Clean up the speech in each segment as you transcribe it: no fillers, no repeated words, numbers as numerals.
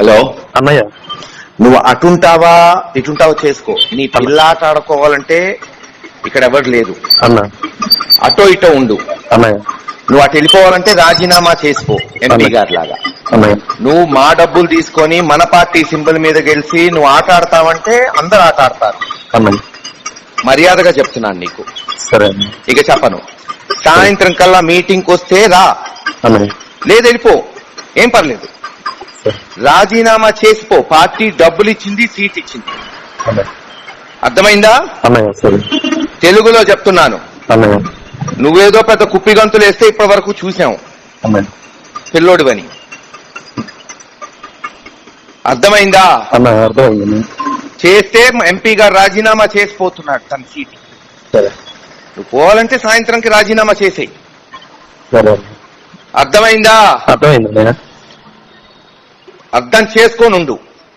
Hello అన్నయ్య, నువ్వు అటుంటావా ఇటుంటావా చేసుకో. నీ పిల్లాట ఆడుకోవాలంటే ఇక్కడ ఎవరు లేదు అన్న. అటో ఇటో ఉండు అన్నయ్య, నువ్వు అటు వెళ్ళిపోవాలంటే రాజీనామా చేసుకో ఎంపీ గారి లాగా. అన్నయ్య, నువ్వు మా డబ్బులు తీసుకొని మన పార్టీ సింబల్ మీద గెలిచి నువ్వు ఆట ఆడతావంటే అందరు ఆట ఆడతారు. అన్నయ్య, మర్యాదగా చెప్తున్నాను నీకు. సరే అన్న. ఇక చెప్పను. సాయంత్రం కల్లా మీటింగ్ వస్తే రా, అన్నయ్య, లేదు వెళ్ళిపో, ఏం పర్లేదు. సరే రాజీనామా చేసిపో. పార్టీ డబ్బులు ఇచ్చింది, సీట్ ఇచ్చింది. అన్నయ్య. అర్థమైందా? అన్నయ్య, సరే తెలుగులో చెప్తున్నాను. అన్నయ్య. నువ్వేదో పెద్ద కుప్పి గంతులు వేస్తే ఇప్పటి వరకు చూసాం అన్నయ్య, పిల్లోడివని. అర్థమైందా? అన్నయ్య, అర్థమైంది. చేస్తే ఎంపీ గారు రాజీనామా చేసిపోతున్నాడు తన సీట్. సరే, నువ్వు పోవాలంటే సాయంత్రంకి రాజీనామా చేసేయి. సరే అర్థమైందా? అర్థమైంది అన్నయ్య. అర్థం చేసుకోనుండు.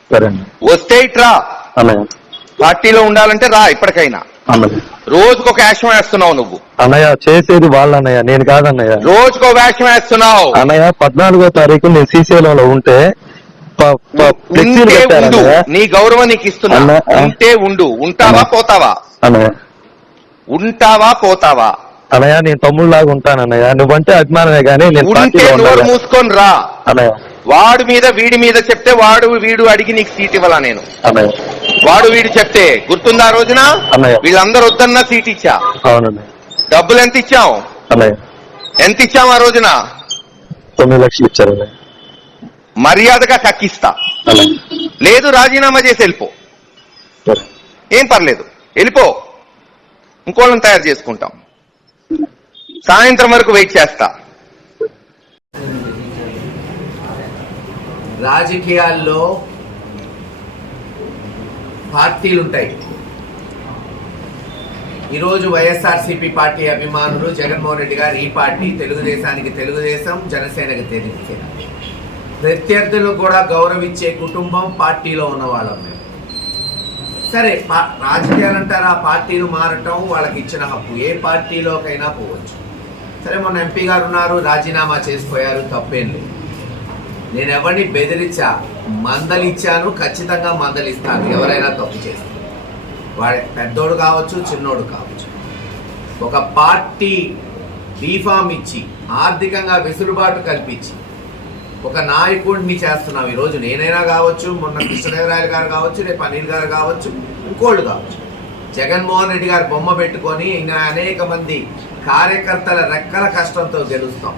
సరే అన్న. వస్తే ఇట్రా, అన్నయ్య, పార్టీలో ఉండాలంటే రా. ఇప్పటికైనా అన్నయ్య. రోజుకొక వేషం వేస్తున్నావు నువ్వు. అన్నయ్య, చేసేది వాళ్ళు అన్నయ్య, నేను కాదన్నయ్య. రోజుకో వేషం వేస్తున్నావు. అన్నయ్య, 14వ తారీఖు నేను శ్రీశైలంలో ఉంటే ఉంటే ఉండు, నీ గౌరవం నీకు ఇస్తున్నా. అన్న, ఉంటే ఉండు. ఉంటావా పోతావా? అన్నయ్య, ఉంటావా పోతావా? అన్నయ్య, నేను తమ్ముళ్ళలాగా ఉంటానన్నయ్య. నువ్వంటే అభిమానమే గానీ నేను ఉంటే పార్టీలో నోరు ఉండాలి. మూసుకొని రా. అన్నయ్య, వాడు మీద వీడి మీద చెప్తే వాడు వీడు అడిగి నీకు సీట్ ఇవ్వాలా నేను? అన్నయ్య, వాడు వీడు చెప్తే గుర్తుందా? ఆ రోజున అన్నయ్య. వీళ్ళందరూ వద్దన్నా సీట్ ఇచ్చా. అవునన్నయ్య. డబ్బులు ఎంత ఇచ్చాం? అన్నయ్య, ఎంత ఇచ్చాం ఆ రోజున? 9 లక్షలు ఇచ్చారు అన్నయ్య. మర్యాదగా కక్కిస్తా. అన్నయ్య, లేదు రాజీనామా చేసి వెళ్ళిపో, సరే ఏం పర్లేదు, వెళ్ళిపో. ఇంకోళ్ళని తయారు చేసుకుంటాం. సాయంత్రం వరకు వెయిట్ చేస్తా. రాజకీయాల్లో పార్టీలుంటాయి. ఈరోజు వైఎస్ఆర్సీపీ పార్టీ అభిమానులు జగన్మోహన్ రెడ్డి గారు ఈ పార్టీ, తెలుగుదేశానికి తెలుగుదేశం, జనసేనకి జనసేన. ప్రత్యర్థులు కూడా గౌరవించే కుటుంబం పార్టీలో ఉన్న వాళ్ళం. సరే, రాజకీయాలు అంటారా, పార్టీలు మారటం వాళ్ళకి ఇచ్చిన హక్కు, ఏ పార్టీలోకైనా పోవచ్చు. సరే, మొన్న ఎంపీ గారు ఉన్నారు, రాజీనామా చేసిపోయారు, తప్పేం లేదు. నేను ఎవరిని బెదిరించా, మందలిచ్చాను, ఖచ్చితంగా మందలిస్తాను ఎవరైనా తప్పు చేస్తే. వాడే పెద్దోడు కావచ్చు, చిన్నోడు కావచ్చు. ఒక పార్టీ బీఫామ్ ఇచ్చి ఆర్థికంగా వెసులుబాటు కల్పించి ఒక నాయకుడిని చేస్తున్నాం. ఈరోజు నేనైనా కావచ్చు, మొన్న కృష్ణదేవరాయలు గారు కావచ్చు, రేపు అనిల్ గారు కావచ్చు, ఇంకోళ్ళు కావచ్చు. జగన్మోహన్ రెడ్డి గారు బొమ్మ పెట్టుకొని ఇంకా అనేక మంది కార్యకర్తల రెక్కల కష్టంతో గెలుస్తాం.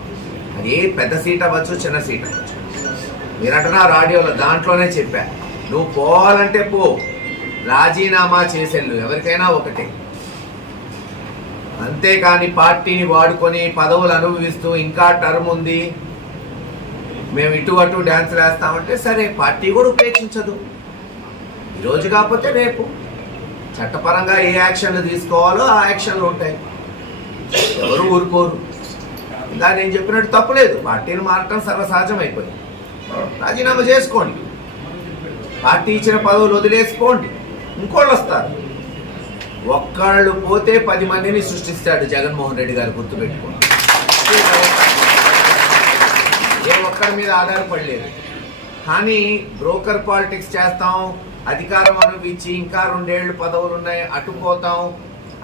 అది ఏ పెద్ద సీట్ అవ్వచ్చు, చిన్న సీట్ అవ్వచ్చు. మీరంటున్నారు ఆడియోలో, దాంట్లోనే చెప్పా, నువ్వు పోవాలంటే పో, రాజీనామా చేసేళ్ళు, ఎవరికైనా ఒకటే. అంతేకాని పార్టీని వాడుకొని పదవులు అనుభవిస్తూ ఇంకా టర్మ్ ఉంది, మేము ఇటు అటు డ్యాన్సులు వేస్తామంటే సరే, పార్టీ కూడా ఉపేక్షించదు. ఈరోజు కాకపోతే రేపు చట్టపరంగా ఏ యాక్షన్లు తీసుకోవాలో ఆ యాక్షన్లు ఉంటాయి. ఎవరు ఊరుకోరు. ఇంకా నేను చెప్పినట్టు తప్పులేదు, పార్టీలు మారటం సర్వసహజం అయిపోయింది. రాజీనామా చేసుకోండి, పార్టీ ఇచ్చిన పదవులు వదిలేసుకోండి, ఇంకోళ్ళు వస్తారు. ఒక్కళ్ళు పోతే 10 మందిని సృష్టిస్తాడు జగన్మోహన్ రెడ్డి గారు, గుర్తుపెట్టుకోండి. ఏ ఒక్కరి మీద ఆధారపడలేదు. కానీ బ్రోకర్ పాలిటిక్స్ చేస్తాం, అధికారం అనుభవించి ఇంకా 2 ఏళ్ళు పదవులు ఉన్నాయి, అటుపోతాం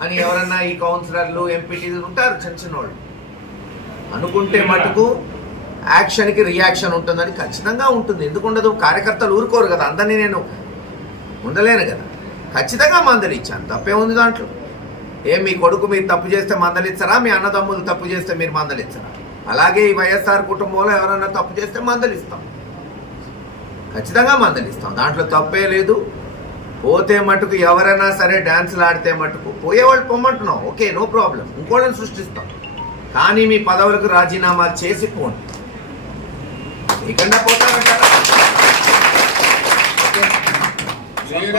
అని ఎవరన్నా ఈ కౌన్సిలర్లు, ఎంపీటీలు ఉంటారు, చిన్న చిన్న వాళ్ళు అనుకుంటే మటుకు యాక్షన్కి రియాక్షన్ ఉంటుందని ఖచ్చితంగా ఉంటుంది. ఎందుకు ఉండదు? కార్యకర్తలు ఊరుకోరు కదా, అందరినీ నేను ఉండలేను కదా. ఖచ్చితంగా మందలిచ్చాను, తప్పే ఉంది దాంట్లో. మీ కొడుకు మీరు తప్పు చేస్తే మందలిచ్చరా? మీ అన్నదమ్ములు తప్పు చేస్తే మీరు మందలిచ్చరా? అలాగే ఈ వైఎస్ఆర్ కుటుంబంలో ఎవరైనా తప్పు చేస్తే మందలిస్తాం, ఖచ్చితంగా మందలిస్తాం, దాంట్లో తప్పే లేదు. పోతే మటుకు ఎవరైనా సరే డ్యాన్సులు ఆడితే మటుకు పోయేవాళ్ళు పొమ్మంటున్నాం, ఓకే, నో ప్రాబ్లం, ఇంకోళ్ళని సృష్టిస్తాం. కానీ మీ పదవులకు రాజీనామా చేసి పోండి. ఇక్కడ పోతారంటారా?